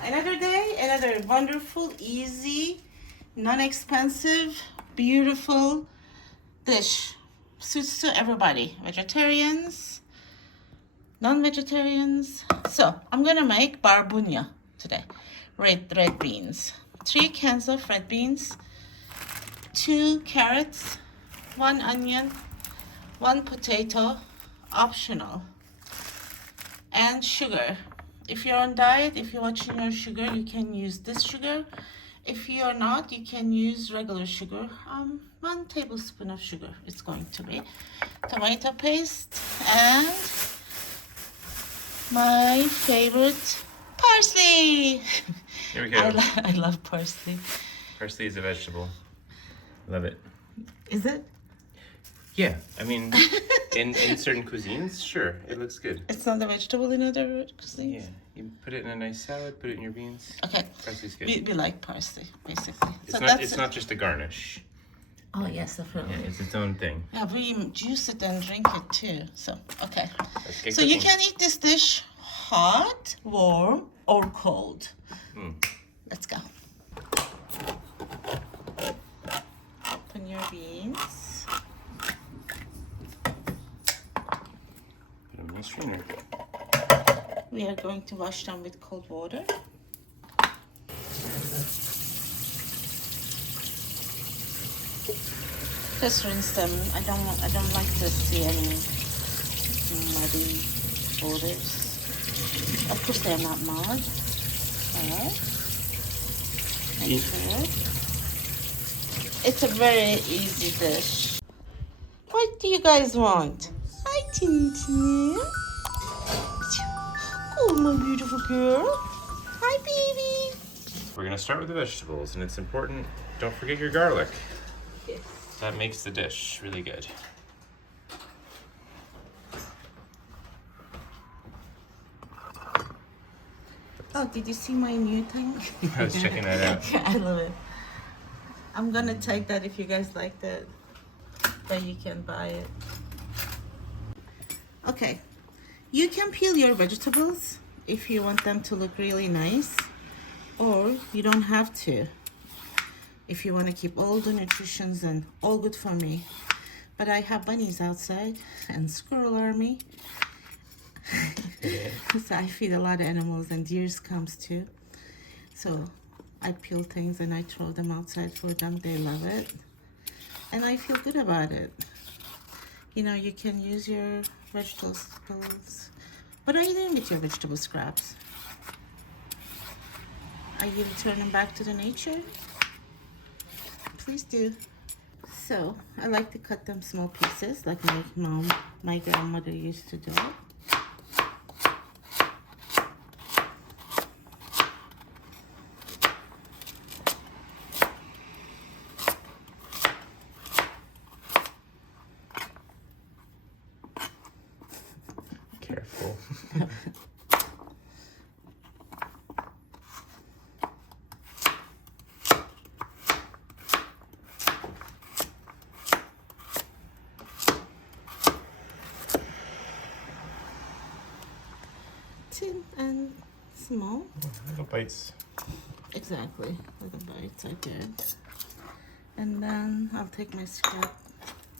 Another day, another wonderful, easy, non-expensive, beautiful dish. Suits to everybody. Vegetarians, non-vegetarians. So I'm gonna make barbunya today. Red beans. 3 cans of red beans, 2 carrots, 1 onion, 1 potato, optional, and sugar. If you're on diet, if you're watching your sugar, you can use this sugar. If you're not, you can use regular sugar. 1 tablespoon of sugar it's going to be. Tomato paste and my favorite parsley. Here we go. I love parsley. Parsley is a vegetable. Love it. Is it? Yeah, I mean, in certain cuisines, sure, it looks good. It's not a vegetable in other cuisines? Yeah, you put it in a nice salad, put it in your beans. Okay. Parsley's good. We like parsley, basically. It's not just a garnish. Oh, yes, definitely. Yeah, it's its own thing. Yeah, we juice it and drink it too. So, okay. Let's get So you cooking. can eat this dish hot, warm, or cold. Let's go. Open your beans. Put them in the strainer. We are going to wash them with cold water. Just rinse them. I don't like to see any muddy borders. Of course they are not mud. Alright. Make sure. It's a very easy dish. What do you guys want? Hi, Tintin. Oh, my beautiful girl. Hi, baby. We're gonna start with the vegetables, and it's important, don't forget your garlic. Yes. That makes the dish really good. Oh, did you see my new thing? I was checking that out. Yeah, I love it. I'm gonna type that if you guys like that, then you can buy it. Okay, you can peel your vegetables if you want them to look really nice, or you don't have to. If you want to keep all the nutritions and all good for me. But I have bunnies outside and squirrel army. So I feed a lot of animals and deers comes too. So I peel things and I throw them outside for them. They love it. And I feel good about it. You know, you can use your vegetables. What are you doing with your vegetable scraps? Are you returning them back to the nature? Please do. So I like to cut them small pieces like my grandmother used to do it. Careful. Tin and small. Little bites. Exactly, little bites I did. And then I'll take my scrap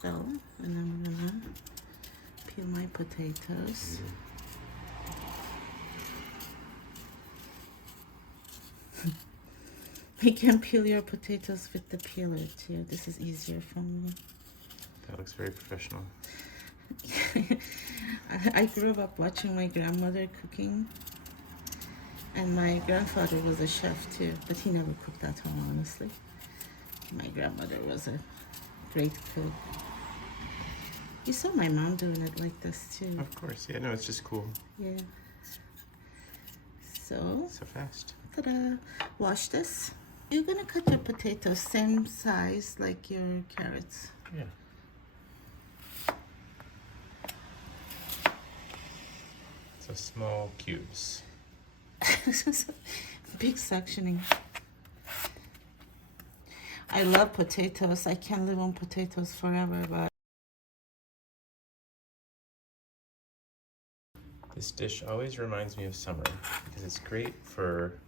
though, and I'm gonna peel my potatoes. You can peel your potatoes with the peeler too. This is easier for me. That looks very professional. I grew up watching my grandmother cooking, and my grandfather was a chef too, but he never cooked at home, honestly. My grandmother was a great cook. You saw my mom doing it like this too. Of course, yeah, no, it's just cool. Yeah. So, So fast. ta-da! Wash this. You're gonna cut your potatoes same size like your carrots. Yeah. So small cubes. Big sectioning. I love potatoes. I can't live on potatoes forever, but This dish always reminds me of summer because it's great for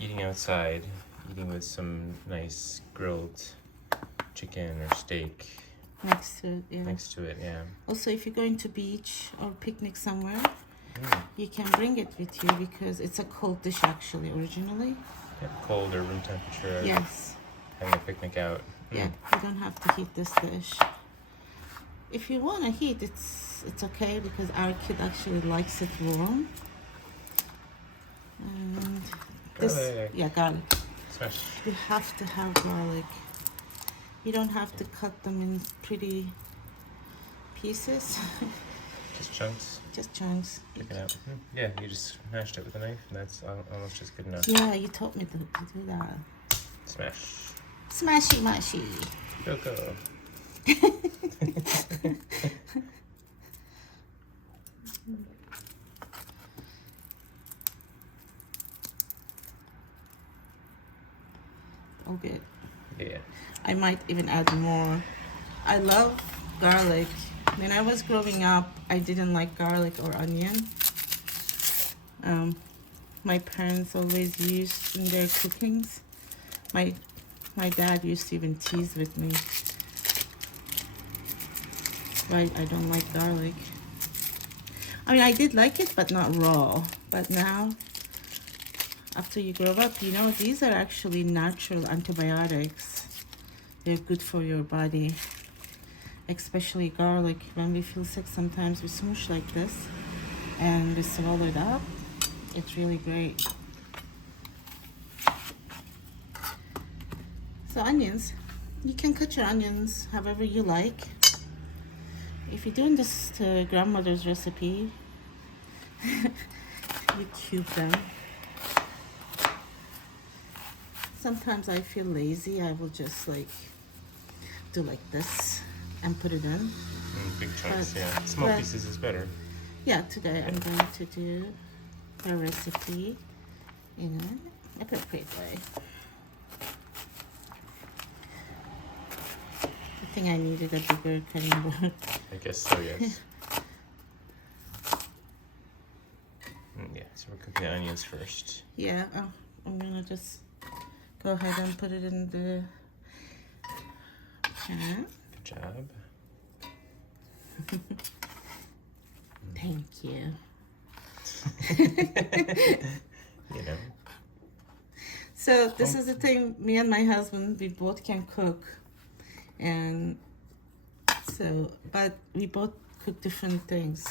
eating outside, eating with some nice grilled chicken or steak next to it, yeah. next to it, yeah. Also, if you're going to beach or picnic somewhere, Mm. you can bring it with you because it's a cold dish actually originally. Yeah, cold or room temperature. Yes. Having a picnic out. Mm. Yeah, you don't have to heat this dish. If you want to heat, it's okay because our kid actually likes it warm. And this, Garlic. yeah, garlic. Smash. You have to have garlic. You don't have to cut them in pretty pieces. Just chunks. Just chunks. Pick it out. Yeah, you just smashed it with a knife, and that's almost just good enough. Yeah, you taught me to do that. Smash. Smashy mashy. Go go. All good. Yeah. I might even add more. I love garlic. When I was growing up, I didn't like garlic or onion. My parents always used in their cookings. My dad used to even tease with me why I don't like garlic. I mean, I did like it, but not raw. But now, after you grow up, you know, these are actually natural antibiotics. They're good for your body, especially garlic. When we feel sick, sometimes we smoosh like this and we swallow it up. It's really great. So onions, you can cut your onions however you like. If you're doing this to grandmother's recipe, you cube them. Sometimes I feel lazy. I will just like do like this and put it in. Big chunks, But- yeah. Small but- pieces is better. Yeah, today I'm going to do a recipe in an appropriate way. I think I needed a bigger cutting board. I guess so, yes. Yeah, so we're cooking the onions first. Yeah, I'm gonna just go ahead and put it in the pan. Good job. Thank you. You know. So this is the thing, me and my husband, we both can cook. And so, but we both cook different things.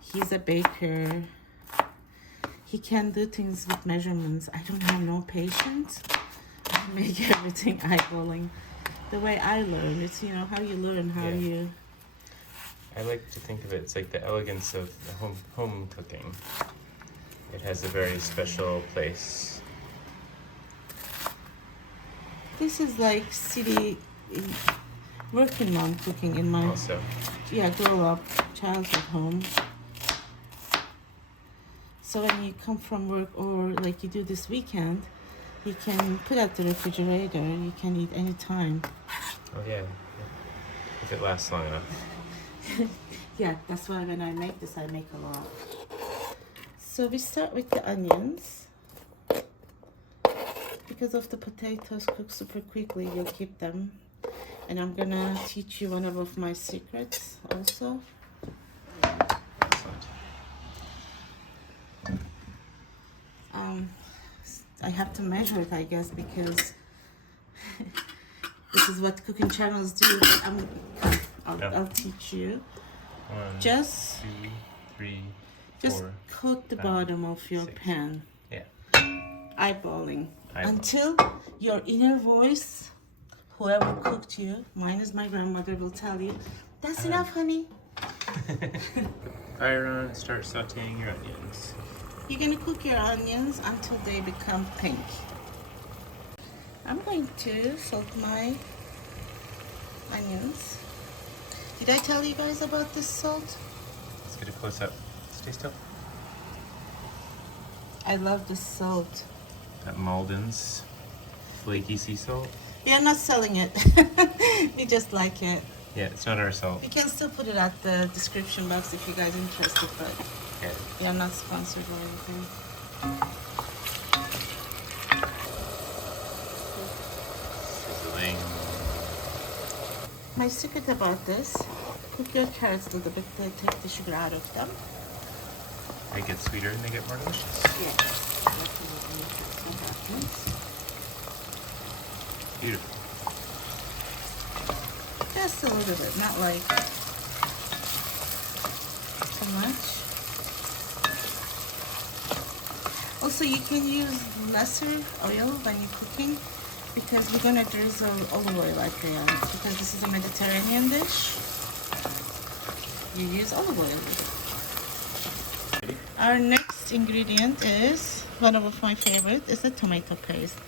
He's a baker. He can do things with measurements. I don't have no patience. I make everything eyeballing. The way I learn, it's, you know, how you learn, how Yeah. you... I like to think of it, it's like the elegance of the home cooking. It has a very special place. This is like city working mom cooking in my Also, grow up childhood home. So when you come from work or like you do this weekend, you can put out the refrigerator. You can eat anytime. oh yeah, if it lasts long enough. Yeah, that's why when I make this, I make a lot. So we start with the onions. Because of the potatoes cook super quickly, you'll keep them. And I'm gonna teach you one of my secrets also. Excellent. I have to measure it, I guess, because this is what cooking channels do. But I'll teach you. 1, Just 2, 3, Just 4. coat the 5, bottom of your 6. pan. Yeah. Eyeballing. Eyeball. Until your inner voice, whoever cooked you, mine is my grandmother, will tell you, that's enough, honey. Fire on and start sauteing your onions. You're gonna cook your onions until they become pink. I'm going to salt my onions. Did I tell you guys about this salt? Let's get a close up. Stay still. I love this salt. That Malden's flaky sea salt. We are not selling it. We just like it. Yeah, it's not our salt. We can still put it at the description box if you guys are interested, but Yeah. we are not sponsored or anything. my secret about this, cook your carrots a little bit to take the sugar out of them. Make it sweeter and they get more delicious. Yes, definitely. That's what happens. Beautiful. Just a little bit, not like too much. Also, you can use lesser oil when you're cooking because we're gonna drizzle olive oil at the end because this is a Mediterranean dish. You use olive oil. Our next ingredient is one of my favorite is the tomato paste.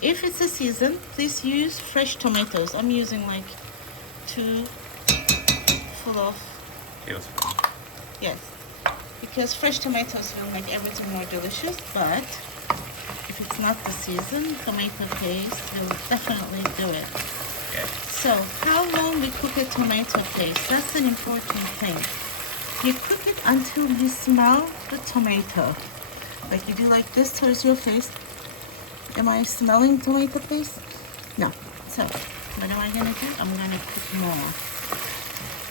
If it's a season, please use fresh tomatoes. I'm using like 2 full of Tablespoon. yes, because fresh tomatoes will make everything more delicious. But if it's not the season, tomato paste will definitely do it. Okay. So how long we cook a tomato paste? That's an important thing. You cook it until you smell the tomato. Like you do like this towards your face. Am I smelling tomato paste? No. So what am I gonna do? I'm gonna cook more.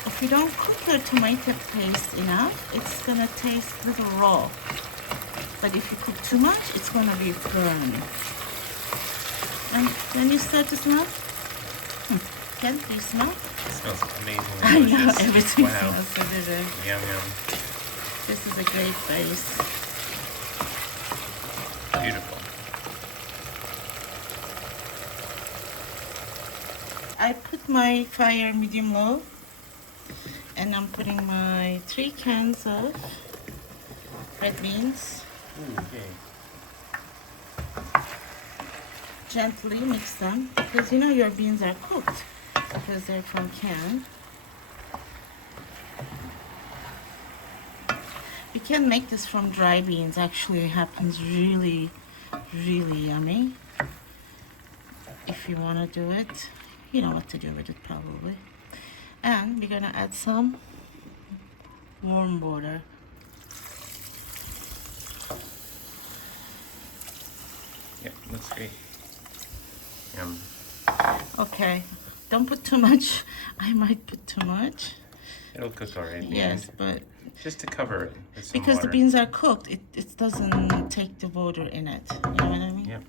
If you don't cook your tomato paste enough, it's gonna taste a little raw. But if you cook too much, it's gonna be burned. And when you start to smell, Ken, do you smell? It smells amazing. I know, Delicious. everything Wow. smells so good. Yum yum. This is a great base. Beautiful. I put my fire medium low and I'm putting my 3 cans of red beans. Ooh, okay. Gently mix them because you know your beans are cooked because they're from can. You can make this from dry beans. Actually, it happens really, really yummy. If you want to do it, you know what to do with it probably. And we're gonna add some warm water. Yeah, looks great. Yum. Okay, don't put too much. I might put too much. It'll cook alright. Yes, but just to cover it with some because water. the beans are cooked, it doesn't take the water in it. You know what I mean? Yeah.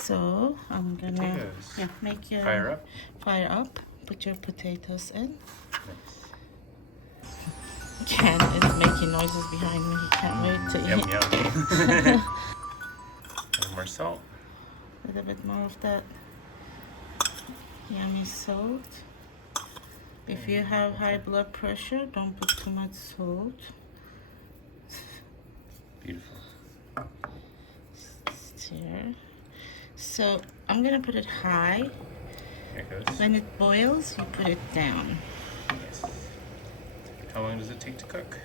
So I'm gonna Potatoes. make your Fire up. Fire up. Put your potatoes in. Nice. Ken is making noises behind me. He can't wait to Yum eat. yum. And more salt. A little bit more of that yummy salt. If you have high blood pressure, don't put too much salt. Beautiful. Stir. So I'm gonna put it high. Here it goes. When it boils, you put it down. Yes. How long does it take to cook?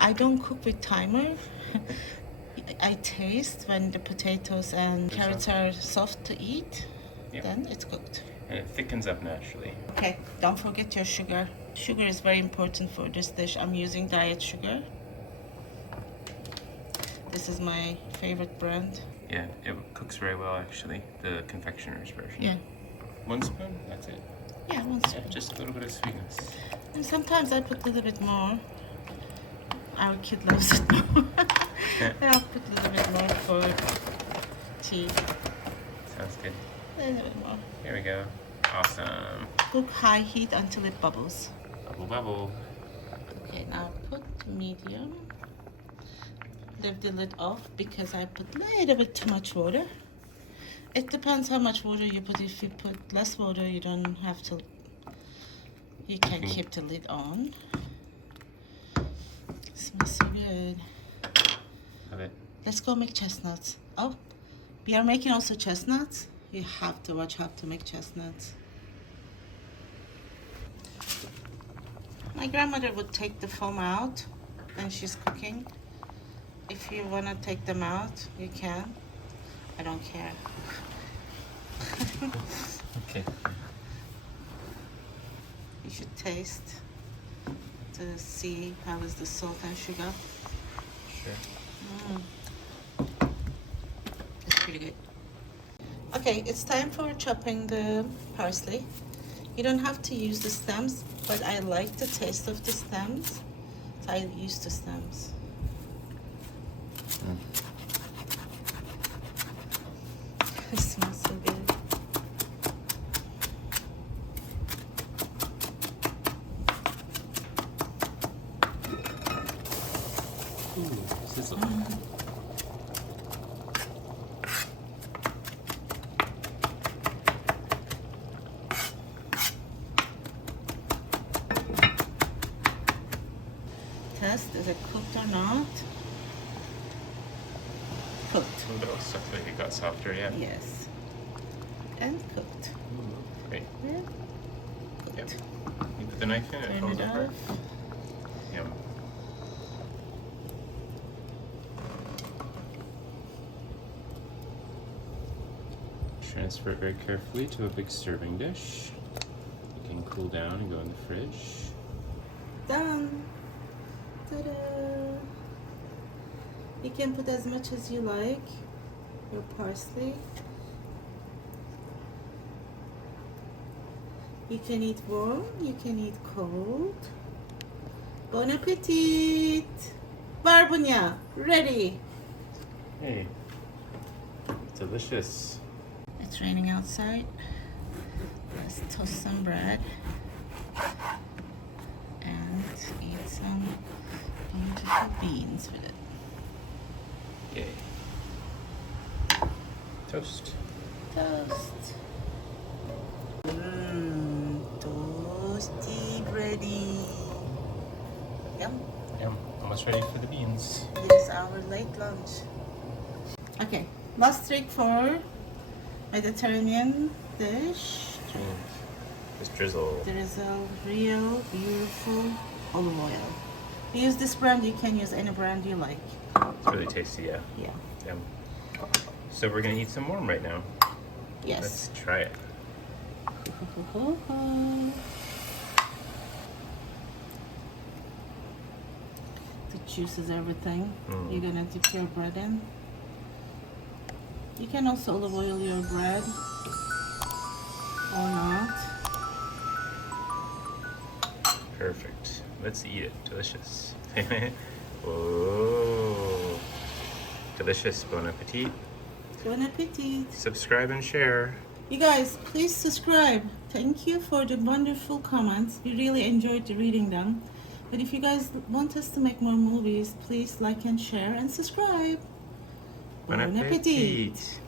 I don't cook with timer. I taste when the potatoes and carrots are soft to eat. Yep. Then it's cooked. And it thickens up naturally. Okay, don't forget your sugar. Sugar is very important for this dish. I'm using diet sugar. This is my favorite brand. Yeah, it cooks very well actually. The confectioner's version. Yeah. 1 spoon, that's it. Yeah, one Yeah, spoon. just a little bit of sweetness. And sometimes I put a little bit more. Our kid loves it more. I'll put a little bit more for tea. Sounds good. A little bit more. Here we go. Awesome. Cook high heat until it bubbles. Bubble bubble. Okay, now put medium. Leave the lid off because I put a little bit too much water. It depends how much water you put. If you put less water, you don't have to. You can keep the lid on. It smells so good. Love it. Let's go make chestnuts. Oh, we are making also chestnuts. You have to watch how to make chestnuts. My grandmother would take the foam out when she's cooking. If you want to take them out, you can. I don't care. Okay. You should taste to see how is the salt and sugar. Sure. It's pretty good. Okay, it's time for chopping the parsley. You don't have to use the stems, but I like the taste of the stems, so I use the stems. It smells so good. Ooh, sizzle. Test, is it cooked or not? Cooked. Ooh, that looks like it got softer, yeah. Yes. And cooked. Ooh, great. Yeah. Yep. You put the knife in, it Turn falls it apart. off. Yum. Transfer it very carefully to a big serving dish. It can cool down and go in the fridge. Done. Ta-da! You can put as much as you like. Your parsley. You can eat warm, you can eat cold. Bon appetit! Barbunya, ready! Hey, delicious. It's raining outside. Let's toast some bread and eat some beautiful beans with it. Yay. Toast. Toast. Toasty ready. Yum. Yum. Almost ready for the beans. This is our late lunch. Okay, last trick for Mediterranean dish. Just drizzle. There is a real beautiful olive oil. You use this brand, you can use any brand you like. It's really tasty, yeah. Yeah. Yum. So we're gonna eat some warm right now. Yes. Let's try it. The juices, everything. Mm. You're gonna dip your bread in. You can also olive oil your bread or not. Perfect. Let's eat it. Delicious. Whoa. Delicious. Bon appetit. Bon appetit. Subscribe and share. You guys, please subscribe. Thank you for the wonderful comments. We really enjoyed reading them. But if you guys want us to make more movies, please like and share and subscribe. Bon appetit.